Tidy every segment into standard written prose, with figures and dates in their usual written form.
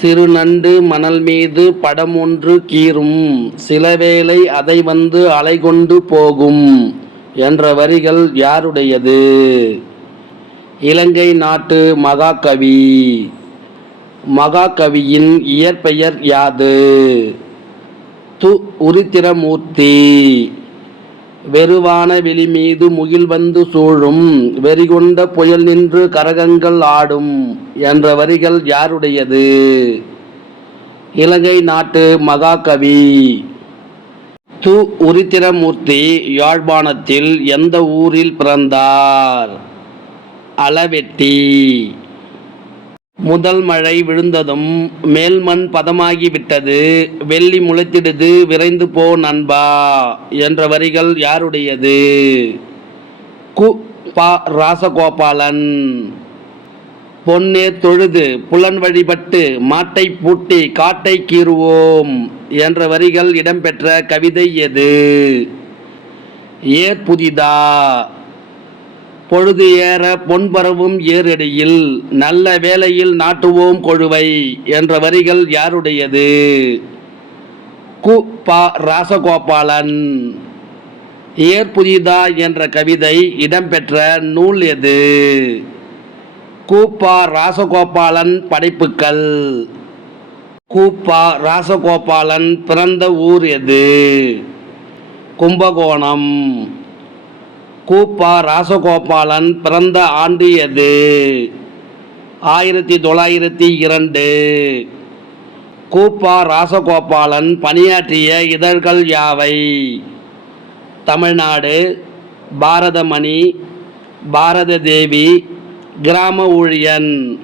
சிறு நண்டு மணல் மீது படம் ஒன்று கீறும், சிலவேளை அதை வந்து அலைகொண்டு போகும் என்ற வரிகள் யாருடையது? இலங்கை நாட்டு மகாகவி. மகாகவியின் இயற்பெயர் யாது? து. உருத்திரமூர்த்தி. வெறுவான வெளிமீது முகில் வந்து சூழும், வெறிகொண்ட புயல் நின்று கரகங்கள் ஆடும் என்ற வரிகள் யாருடையது? இலங்கை நாட்டு மகாகவி. து. உருத்திரமூர்த்தி யாழ்ப்பாணத்தில் எந்த ஊரில் பிறந்தார்? அளவெட்டி. முதல் மழை விழுந்ததும் மேல்மண் பதமாகிவிட்டது, வெள்ளி முளைத்திடுது விரைந்து போ நண்பா என்ற வரிகள் யாருடையது? கு. ப. ராசகோபாலன். பொன்னேர் தொழுது புலன் வழிபட்டு மாட்டை பூட்டி காட்டை கீறுவோம் என்ற வரிகள் இடம்பெற்ற கவிதை எது? ஏர் புதிதா. பொழுது ஏற பொன் பரவும் ஏரடியில், நல்ல வேளையில் நாட்டுவோம் கொழுவை என்ற வரிகள் யாருடையது? கு. ப. ராசகோபாலன். ஏர் புதிதா என்ற கவிதை இடம்பெற்ற நூல் எது? கு. ப. ராசகோபாலன் படைப்புக்கள். கு. ப. ராசகோபாலன் பிறந்த ஊர் எது? கும்பகோணம். கு. ப. ராசகோபாலன் பிறந்த ஆண்டு எது? 1902. கு. ப. ராசகோபாலன் பணியாற்றிய இதழ்கள் யாவை? தமிழ்நாடு, பாரதமணி, பாரத தேவி, கிராம ஊழியன்.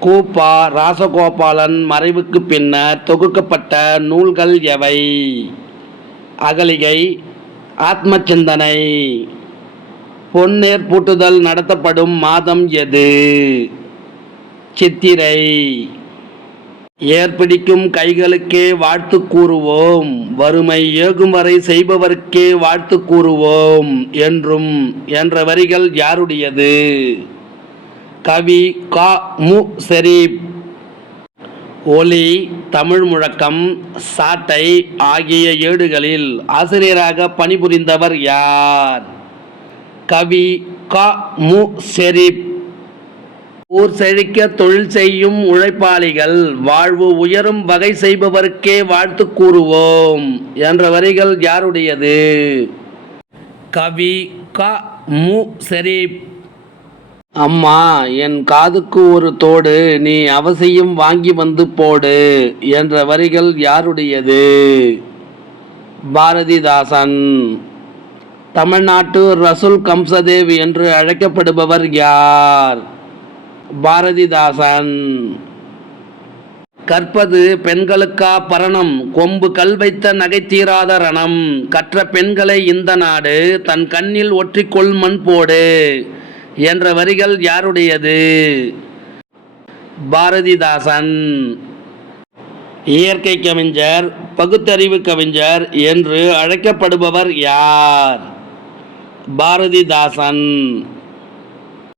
கு. ப. ராசகோபாலன் மறைவுக்கு பின்னர் தொகுக்கப்பட்ட நூல்கள் எவை? அகலிகை, ஆத்ம சிந்தனை. பொன்னேர் பூட்டுதல் நடத்தப்படும் மாதம் எது? சித்திரை. ஏற்பிடிக்கும் கைகளுக்கே வாழ்த்து கூறுவோம், வறுமை ஏகும் வரை செய்பவர்க்கே வாழ்த்து கூறுவோம் என்றும் என்ற வரிகள் யாருடையது? கவி கா. மு. ஷெரீப். ஒலி, தமிழ் முழக்கம், சாட்டை ஆகிய ஏடுகளில் ஆசிரியராக பணிபுரிந்தவர் யார்? கவி கா. மு. ஷெரீப். ஊர் செழிக்க தொழில் செய்யும் உழைப்பாளிகள் வாழ்வு உயரும் வகை செய்பவர்க்கே வாழ்த்து கூறுவோம் என்ற வரிகள் யாருடையது? கவி கா. மு. ஷெரீப். அம்மா, என் காதுக்கு ஒரு தோடு நீ அவசியம் வாங்கி வந்து போடு என்ற வரிகள் யாருடையது? பாரதிதாசன். தமிழ்நாட்டு ரசூல் கம்சதேவ் என்று அழைக்கப்படுபவர் யார்? பாரதிதாசன். கற்பது பெண்களுக்கா பரணம், கொம்பு கல் வைத்த நகை தீராத ரணம், கற்ற பெண்களை இந்த நாடு தன் கண்ணில் ஒற்றிக்கொள் மண் போடு என்ற வரிகள் யாருடையது? பாரதிதாசன். இயற்கை கவிஞர், பகுத்தறிவு கவிஞர் என்று அழைக்கப்படுபவர் யார்? பாரதிதாசன்.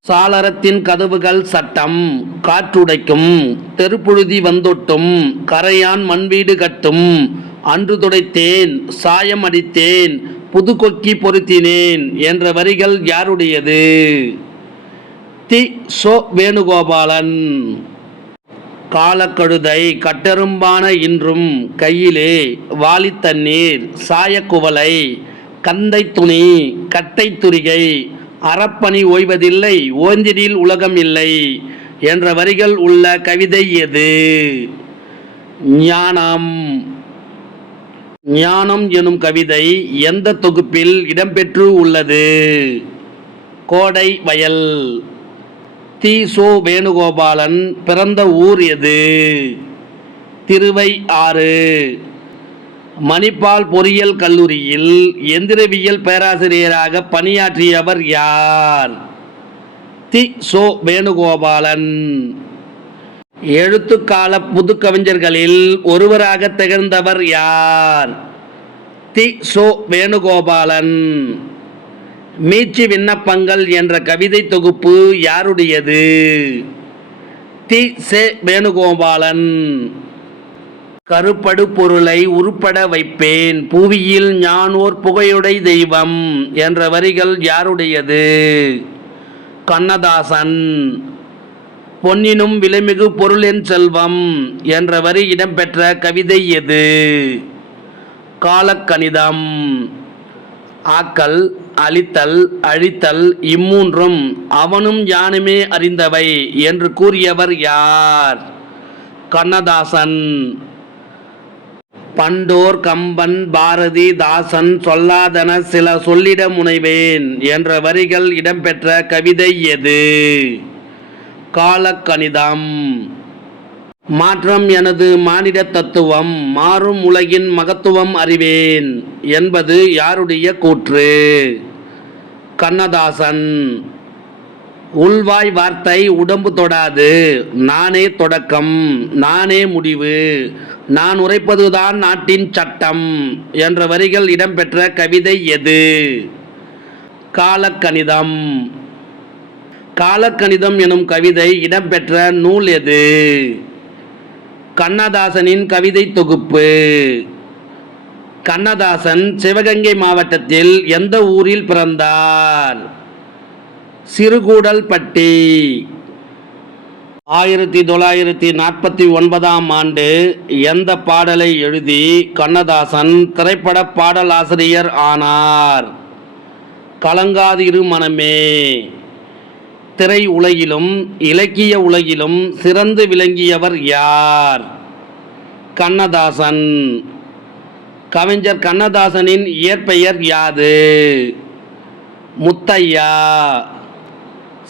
சாளரத்தின் கதவுகள் சட்டம், காற்றுடைக்கும், தெருப்புழுதி வந்தொட்டும், கரையான் மண்வீடு கட்டும், அன்று துடைத்தேன், சாயம் அடித்தேன், புது கொக்கி பொருத்தினேன் என்ற வரிகள் யாருடையது? தி. சோ. வேணுகோபாலன். காலக்கழுதை கட்டெரும்பான இன்றும் கையிலே வாளித் தண்ணீர், சாயக்குவளை, கந்தை துணி, கட்டை துரிகை, அறப்பணி ஓய்வதில்லை, ஓஞ்சிடில் உலகம் இல்லை என்ற வரிகள் உள்ள கவிதை எது? ஞானம். ஞானம் எனும் கவிதை எந்த தொகுப்பில் இடம்பெற்று உள்ளது? கோடை வயல். தி. சோ. வேணுகோபாலன் பிறந்த ஊர் எது? திருவையாறு. மணிப்பால் பொறியியல் கல்லூரியில் எந்திரவியல் பேராசிரியராக பணியாற்றியவர் யார்? தி. சோ. வேணுகோபாலன். எழுத்துக்கால புது கவிஞர்களில் ஒருவராக திகழ்ந்தவர் யார்? தி. சோ. வேணுகோபாலன். மீட்சி விண்ணப்பங்கள் என்ற கவிதை தொகுப்பு யாருடையது? தி. வேணுகோபாலன். கருப்படு பொருளை உருப்பட வைப்பேன் புவியில் ஞானோர் புகையுடை தெய்வம் என்ற வரிகள் யாருடையது? கண்ணதாசன். பொன்னினும் விலைமிகு பொருளென் செல்வம் என்ற வரி இடம்பெற்ற கவிதை எது? காலக்கணிதம். ஆக்கல், அழித்தல், அழித்தல் இம்மூன்றும் அவனும் யானுமே அறிந்தவை என்று கூறியவர் யார்? கண்ணதாசன். பண்டோர் கம்பன் பாரதி தாசன் சொல்லாதன சில சொல்லிட முனைவேன் என்ற வரிகள் இடம்பெற்ற கவிதை எது? காலக்கணிதம். மாற்றம் எனது மானிட தத்துவம் மாறும் உலகின் மகத்துவம் அறிவேன் என்பது யாருடைய கூற்று? கண்ணதாசன். உள்வாய் வார்த்தை உடம்பு தொடாது, நானே தொடக்கம், நானே முடிவு, நான் உரைப்பதுதான் நாட்டின் சட்டம் என்ற வரிகள் இடம்பெற்ற கவிதை எது? காலக்கணிதம். காலக்கணிதம் எனும் கவிதை இடம்பெற்ற நூல் எது? கண்ணதாசனின் கவிதை தொகுப்பு. கண்ணதாசன் சிவகங்கை மாவட்டத்தில் எந்த ஊரில் பிறந்தார்? சிறுகூடல்பட்டி. 1949 ஆண்டு எந்த பாடலை எழுதி கண்ணதாசன் திரைப்பட பாடலாசிரியர் ஆனார்? கலங்காதிரு மனமே. திரை உலகிலும் இலக்கிய உலகிலும் சிறந்து விளங்கியவர் யார்? கண்ணதாசன். கவிஞர் கண்ணதாசனின் இயற்பெயர் யாது? முத்தையா.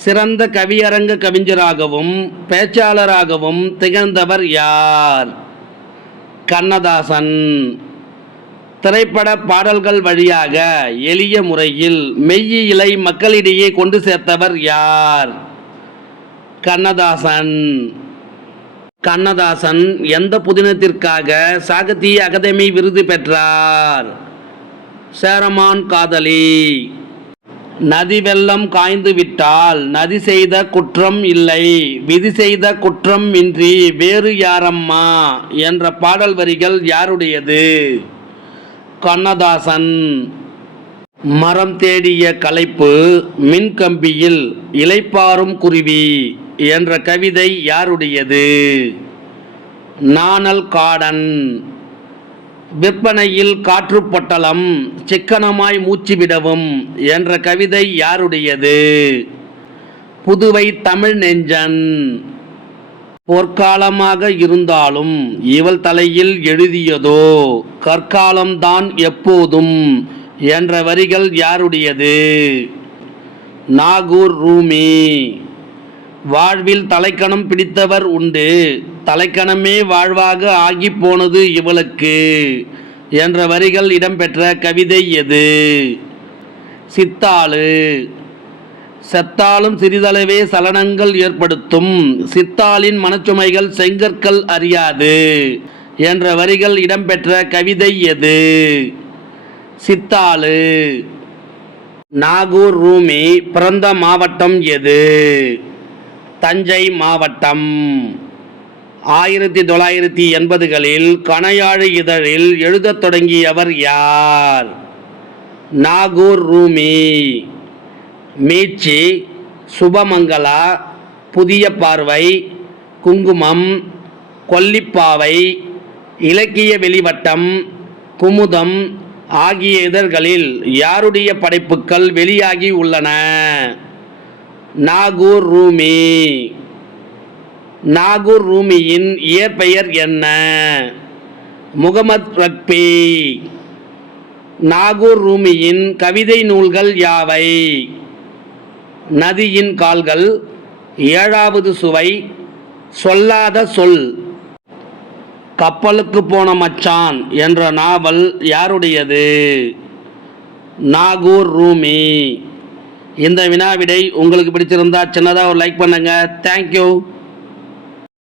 சிறந்த கவியரங்க கவிஞராகவும் பேச்சாளராகவும் திகழ்ந்தவர் யார்? கண்ணதாசன். திரைப்பட பாடல்கள் வழியாக எளிய முறையில் மெய்யியலை மக்களிடையே கொண்டு சேர்த்தவர் யார்? கண்ணதாசன். கண்ணதாசன் எந்த புதினத்திற்காக சாகித்ய அகாதமி விருது பெற்றார்? சேரமான் காதலி. நதி வெள்ளம் காய்ந்து விட்டால் நதி செய்த குற்றம் இல்லை, விதி செய்த குற்றம் இன்றி வேறு யாரம்மா என்ற பாடல் வரிகள் யாருடையது? கண்ணதாசன். மரம் தேடிய களைப்பு மின்கம்பியில் இளைப்பாறும் குருவி என்ற கவிதை யாருடையது? நாணல் காடன். விற்பனையில் காற்று பொட்டலம் சிக்கனமாய் மூச்சுவிடவும் என்ற கவிதை யாருடையது? புதுவை தமிழ் நெஞ்சன். பொற்காலமாக இருந்தாலும் இவள் தலையில் எழுதியதோ கற்காலம்தான் எப்போதும் என்ற வரிகள் யாருடையது? நாகூர் ரூமி. வாழ்வில் தலைக்கணம் பிடித்தவர் உண்டு, தலைக்கணமே வாழ்வாக ஆகி போனது இவளுக்கு என்ற வரிகள் இடம்பெற்ற கவிதை எது? சித்தாளு. செத்தாலும் சிறிதளவே சலனங்கள் ஏற்படுத்தும் சித்தாளின் மனச்சுமைகள் செங்கற்கள் அறியாது என்ற வரிகள் இடம்பெற்ற கவிதை எது? சித்தாளு. நாகூர் ரூமி பிறந்த மாவட்டம் எது? தஞ்சை மாவட்டம். 1980களில் கணையாழி இதழில் எழுதத் தொடங்கியவர் யார்? நாகூர் ரூமி. மீட்சி, சுபமங்களா, புதிய பார்வை, குங்குமம், கொல்லிப்பாவை, இலக்கிய வெளிவட்டம், குமுதம் ஆகிய இதழ்களில் யாருடைய படைப்புகள் வெளியாகி உள்ளன? நாகூர் ரூமி. நாகூர் ரூமியின் இயற்பெயர் என்ன? முகமது ரக்பி. நாகூர் ரூமியின் கவிதை நூல்கள் யாவை? நதியின் கால்கள், ஏழாவது சுவை, சொல்லாத சொல். கப்பலுக்கு போன மச்சான் என்ற நாவல் யாருடையது? நாகூர் ரூமி. இந்த வினாவிடை உங்களுக்கு பிடிச்சிருந்தா சின்னதாக ஒரு லைக் பண்ணுங்க. தேங்க்யூ.